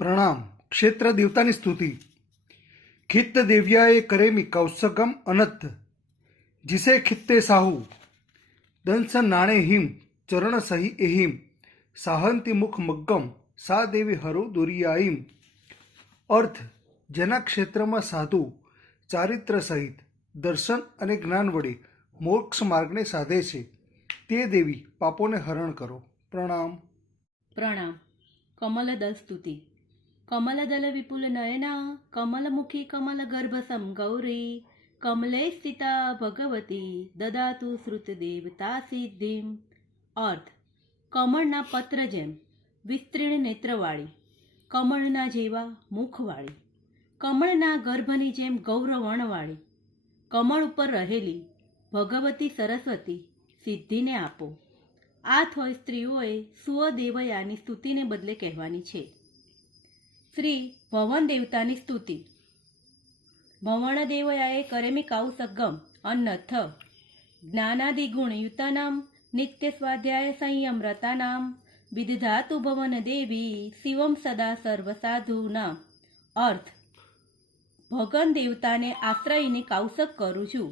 प्रणाम। क्षेत्र देवतानी स्तुति। खित्त देव्याए करेमी कौसगम अनथ, जिसे खित्ते साहू दंस नाणे हिम चरण सही एहिम, साहंती मुख मग्गम सा देवी हरो दुरियाईम। अर्थ: જેના ક્ષેત્રમાં સાધુ ચારિત્ર સહિત દર્શન અને જ્ઞાન વડે મોક્ષ માર્ગને સાધે છે, તે દેવી પાપોને હરણ કરો. પ્રણામ. પ્રણામ. કમલદલ સ્તુતિ. કમલદલ વિપુલ નયના, કમલમુખી કમલ ગર્ભસમ ગૌરી, કમલે સ્થિતા ભગવતી દદાતુ શ્રુત દેવતા સિદ્ધિમ. અર્થ: કમળના પત્ર જેમ વિસ્તીર્ણ નેત્રવાળી, કમળના જેવા મુખવાળી, કમળના ગર્ભની જેમ ગૌરવર્ણવાળી, કમળ ઉપર રહેલી ભગવતી સરસ્વતી સિદ્ધિને આપો. આ થોય સ્ત્રીઓએ સુઅદેવયાની સ્તુતિને બદલે કહેવાની છે. શ્રી ભવન દેવતાની સ્તુતિ. ભવન દેવયાએ કરેમી કૌસગમ અન્નથ, જ્ઞાનાદિગુણ યુતાનામ નિત્ય સ્વાધ્યાય સંયમ રતાનામ, વિદધાતુ ભવન દેવી શિવમ સદા સર્વ સાધુનામ. અર્થ: ભગન દેવતાને આશ્રયને કૌશક કરું છું.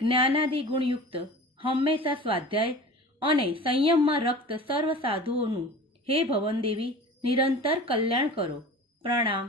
જ્ઞાનાદિ ગુણયુક્ત, હંમેશા સ્વાધ્યાય અને સંયમમાં રક્ત સર્વ સાધુઓનું હે ભવન દેવી નિરંતર કલ્યાણ કરો. પ્રણામ.